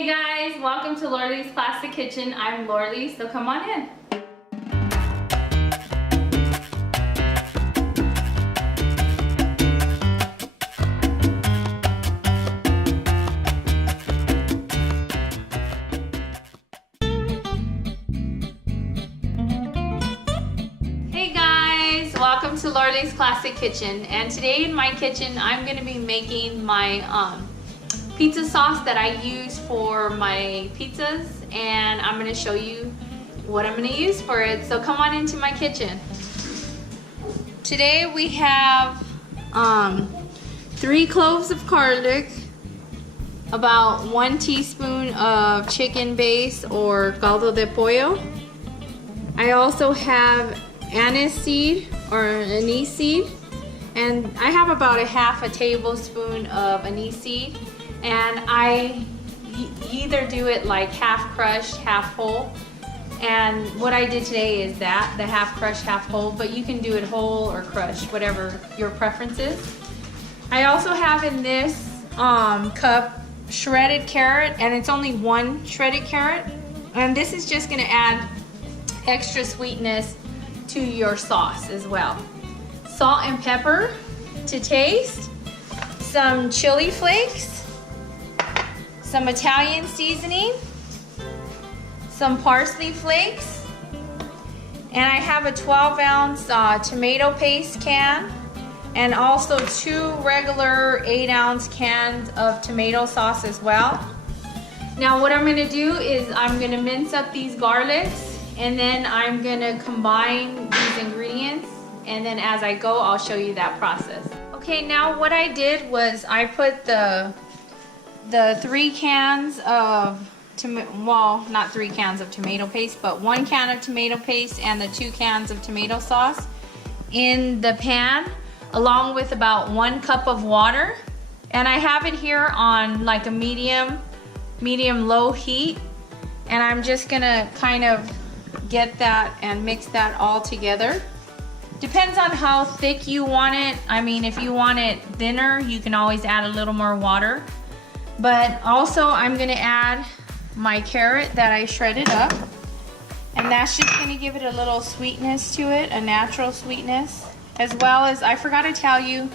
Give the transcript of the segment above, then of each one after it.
Hey guys, welcome to Loreley's Classic Kitchen. I'm Loreley, so come on in. Hey guys, welcome to Loreley's Classic Kitchen. And today in my kitchen, I'm gonna be making my pizza sauce that I use for my pizzas, and I'm gonna show you what I'm gonna use for it. So come on into my kitchen. Today we have 3 cloves of garlic, about 1 teaspoon of chicken base or caldo de pollo. I also have anise seed or anise seed, and I have about a half a tablespoon of anise seed. And I either do it like half crushed, half whole. And what I did today is that, the half crushed, half whole, but you can do it whole or crushed, whatever your preference is. I also have in this cup shredded carrot, and it's only 1 shredded carrot. And this is just gonna add extra sweetness to your sauce as well. Salt and pepper to taste, some chili flakes, some Italian seasoning, some parsley flakes, and I have a 12-ounce tomato paste can, and also 2 regular 8-ounce cans of tomato sauce as well. Now what I'm gonna do is I'm gonna mince up these garlics, and then I'm gonna combine these ingredients, and then as I go I'll show you that process. Okay, now what I did was I put the 3 cans of, well, not 3 cans of tomato paste, but 1 can of tomato paste and the 2 cans of tomato sauce in the pan, along with about 1 cup of water. And I have it here on like a medium low heat, and I'm just gonna kind of get that and mix that all together. Depends on how thick you want it. I mean, if you want it thinner, you can always add a little more water. But also I'm gonna add my carrot that I shredded up, and that's just gonna give it a little sweetness to it, a natural sweetness. As well as, I forgot to tell you,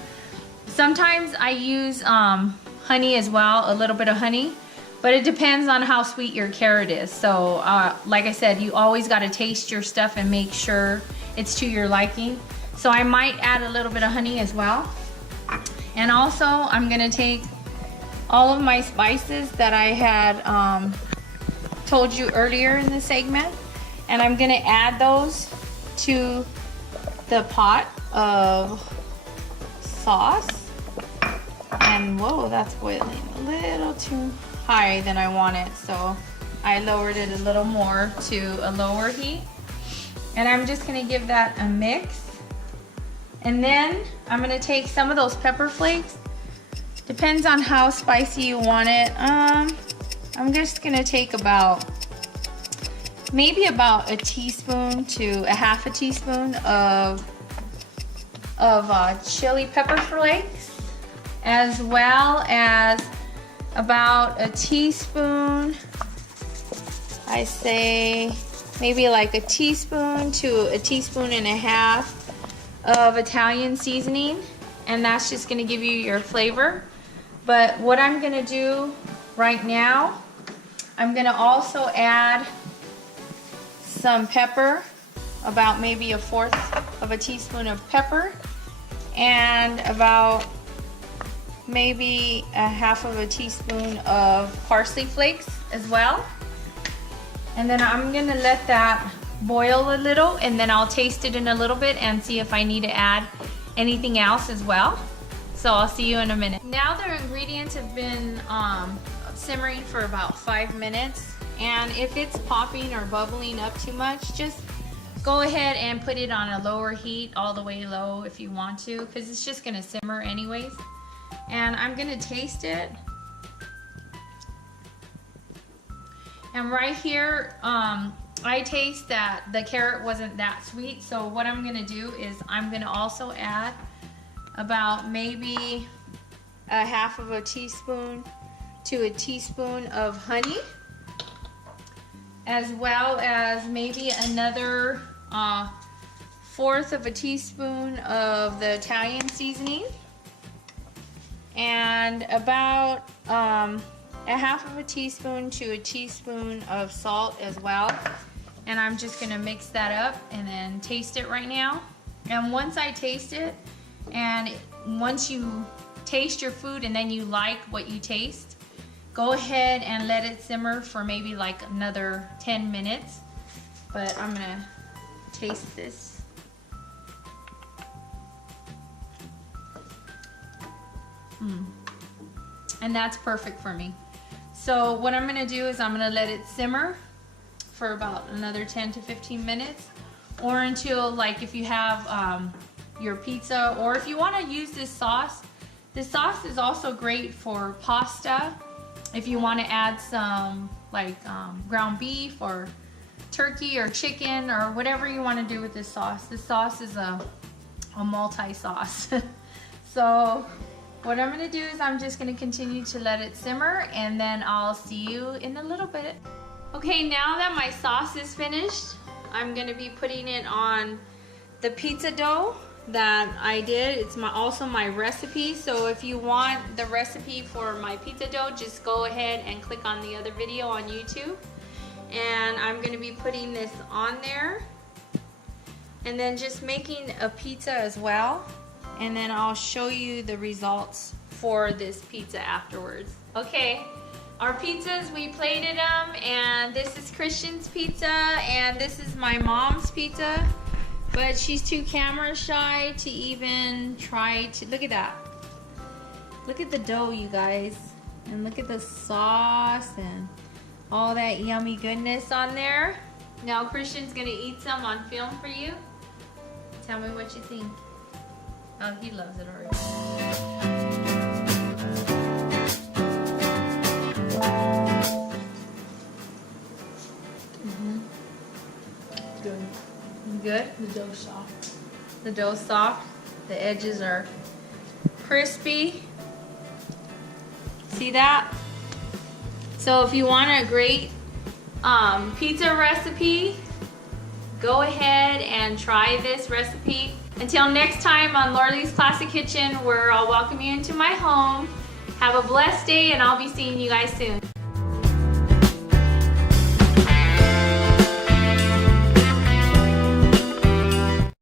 sometimes I use honey as well, a little bit of honey, but it depends on how sweet your carrot is. So like I said, you always gotta taste your stuff and make sure it's to your liking. So I might add a little bit of honey as well. And also I'm gonna take all of my spices that I had told you earlier in the segment, and I'm gonna add those to the pot of sauce. And whoa, that's boiling a little too high than I want it, so I lowered it a little more to a lower heat. And I'm just gonna give that a mix. And then I'm gonna take some of those pepper flakes. Depends on how spicy you want it. I'm just gonna take maybe about a teaspoon to a half a teaspoon of chili pepper flakes, as well as about a teaspoon, I say maybe like a teaspoon to a teaspoon and a half of Italian seasoning, and that's just gonna give you your flavor. But what I'm gonna do right now, I'm gonna also add some pepper, about maybe a 1/4 of a teaspoon of pepper, and about maybe a half of a teaspoon of parsley flakes as well. And then I'm gonna let that boil a little, and then I'll taste it in a little bit and see if I need to add anything else as well. So I'll see you in a minute. Now the ingredients have been simmering for about 5 minutes, and if it's popping or bubbling up too much, just go ahead and put it on a lower heat, all the way low if you want to, because it's just gonna simmer anyways. And I'm gonna taste it. And right here, I taste that the carrot wasn't that sweet, so what I'm gonna do is I'm gonna also add about maybe a half of a teaspoon to a teaspoon of honey, as well as maybe another 1/4 of a teaspoon of the Italian seasoning, and about 1/2 of a teaspoon to a teaspoon of salt as well. And I'm just gonna mix that up and then taste it right now. And once I taste it, and once you taste your food and then you like what you taste, go ahead and let it simmer for maybe like another 10 minutes. But I'm gonna taste this. And that's perfect for me. So what I'm gonna do is I'm gonna let it simmer for about another 10 to 15 minutes, or until, like, if you have your pizza, or if you want to use this sauce is also great for pasta. If you want to add some like ground beef or turkey or chicken or whatever you want to do with this sauce is a multi-sauce. So what I'm going to do is I'm just going to continue to let it simmer, and then I'll see you in a little bit. Okay, now that my sauce is finished, I'm going to be putting it on the pizza dough that I did. It's also my recipe, so if you want the recipe for my pizza dough, just go ahead and click on the other video on YouTube. And I'm going to be putting this on there, and then just making a pizza as well, and then I'll show you the results for this pizza afterwards. Okay, our pizzas, we plated them, and this is Christian's pizza, and this is my mom's pizza, but she's too camera shy to even try to, look at that. Look at the dough, you guys, and look at the sauce and all that yummy goodness on there. Now Christian's gonna eat some on film for you. Tell me what you think. Oh, he loves it already. Good? The dough's soft. The dough's soft. The edges are crispy. See that? So if you want a great pizza recipe, go ahead and try this recipe. Until next time on Loreley's Classic Kitchen, where I'll welcome you into my home. Have a blessed day, and I'll be seeing you guys soon.